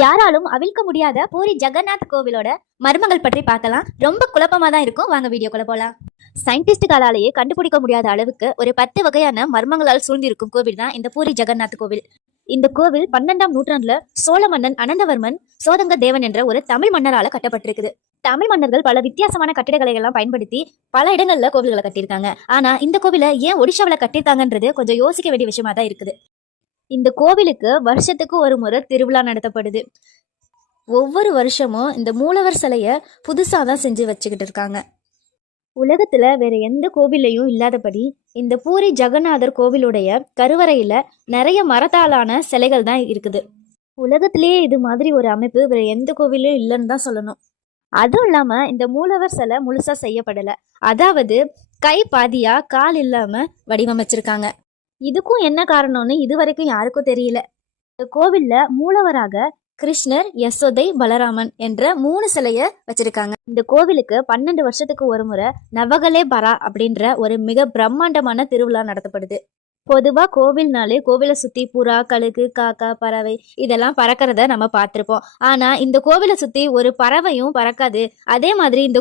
யாராலும் அவிழ்க்க முடியாத பூரி ஜெகநாத் கோவிலோட மர்மங்கள் பற்றி பார்க்கலாம். ரொம்ப குழப்பமா தான் இருக்கும். வாங்க வீடியோக்குள்ள போலாம். சயின்டிஸ்டுகளாலேயே கண்டுபிடிக்க முடியாத அளவுக்கு ஒரு 10 வகையான மர்மங்களால் சூழ்ந்திருக்கும் கோவில் தான் இந்த பூரி ஜெகநாத் கோவில். இந்த கோவில் 12ஆம் நூற்றாண்டுல சோழ மன்னன் அனந்தவர்மன் சோதங்க தேவன் என்ற ஒரு தமிழ் மன்னரால கட்டப்பட்டிருக்குது. தமிழ் மன்னர்கள் பல வித்தியாசமான கட்டிடக்கலைகள் எல்லாம் பயன்படுத்தி பல இடங்கள்ல கோவில்களை கட்டியிருக்காங்க. ஆனா இந்த கோவிலை ஏன் ஒடிஷாவில கட்டியிருக்காங்கன்றது கொஞ்சம் யோசிக்க வேண்டிய விஷயமா தான் இருக்குது. இந்த கோவிலுக்கு வருஷத்துக்கு ஒரு முறை திருவிழா நடத்தப்படுது. ஒவ்வொரு வருஷமும் இந்த மூலவர் சிலைய புதுசா தான் செஞ்சு வச்சுக்கிட்டு இருக்காங்க. உலகத்துல வேற எந்த கோவிலையும் இல்லாதபடி இந்த பூரி ஜெகநாதர் கோவிலுடைய கருவறையில நிறைய மரத்தாலான சிலைகள் தான் இருக்குது. உலகத்திலேயே இது மாதிரி ஒரு அமைப்பு வேற எந்த கோவிலும் இல்லைன்னு தான் சொல்லணும். அதுவும் இல்லாம இந்த மூலவர் சிலை முழுசா செய்யப்படல. அதாவது கை பாதியா கால் இல்லாம வடிவமைச்சிருக்காங்க. இதுக்கும் என்ன காரணம்னு இதுவரைக்கும் யாருக்கும் தெரியல. இந்த கோவில்ல மூலவராக கிருஷ்ணர், யசோதை, பலராமன் என்ற 3 சிலைய வச்சிருக்காங்க. இந்த கோவிலுக்கு 12 வருஷத்துக்கு ஒரு முறை நவகலே பரா அப்படின்ற ஒரு மிக பிரம்மாண்டமான திருவிழா நடத்தப்படுது. பொதுவா கோவில்னாலே கோவிலை சுத்தி புறா, கழுகு, காக்கா, பறவை இதெல்லாம் பறக்கிறத நம்ம பார்த்திருப்போம். ஆனா இந்த கோவிலை சுத்தி ஒரு பறவையும் பறக்காது. அதே மாதிரி இந்த